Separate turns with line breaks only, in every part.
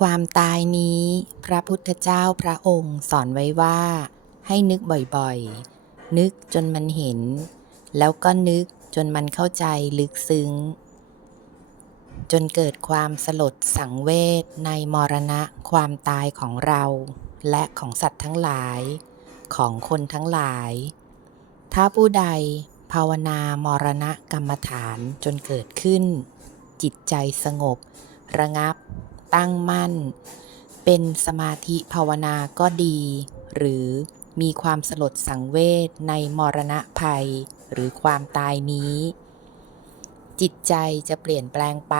ความตายนี้ พระพุทธเจ้าพระองค์สอนไว้ว่า ให้นึกบ่อยๆ นึกจนมันเห็น แล้วก็นึกจนมันเข้าใจลึกซึ้ง จนเกิดความสลดสังเวชในมรณะความตายของเรา และของสัตว์ทั้งหลาย ของคนทั้งหลาย ถ้าผู้ใดภาวนามรณะกรรมฐานจนเกิดขึ้น จิตใจสงบ ระงับ ตั้งมั่น เป็นสมาธิภาวนาก็ดี หรือมีความสลดสังเวชในมรณะภัยหรือความตายนี้ จิตใจจะเปลี่ยนแปลงไป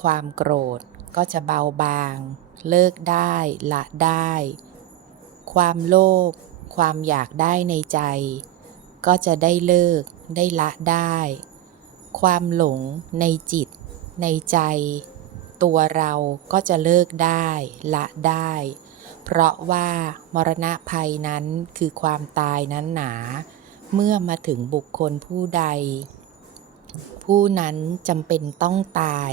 ความโกรธก็จะเบาบาง เลิกได้ละได้ ความโลภความอยากได้ในใจ ก็จะได้เลิกได้ละได้ ความหลงในจิตในใจ ตัวเราก็จะเลิกได้ละได้ เพราะว่ามรณะภัยนั้นคือความตายนั้นหนา เมื่อมาถึงบุคคลผู้ใด ผู้นั้นจำเป็นต้องตาย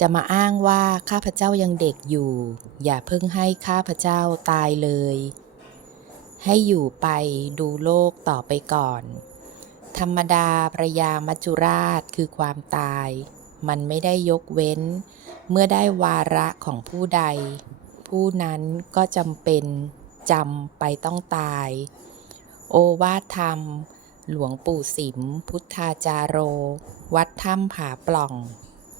จะมาอ้างว่าข้าพเจ้ายังเด็กอยู่ อย่าเพิ่งให้ข้าพเจ้าตายเลย ให้อยู่ไปดูโลกต่อไปก่อน ธรรมดาประยามัจจุราชคือความตายมันไม่ได้ยกเว้น เมื่อได้วาระของผู้ใด ผู้นั้นก็จำเป็นจำไปต้องตาย โอวาทธรรม หลวงปู่สิม พุทธาจาโร วัดถ้ำผาปล่อง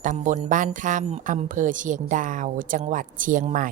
ตำบลบ้านถ้ำอำเภอเชียงดาว จังหวัดเชียงใหม่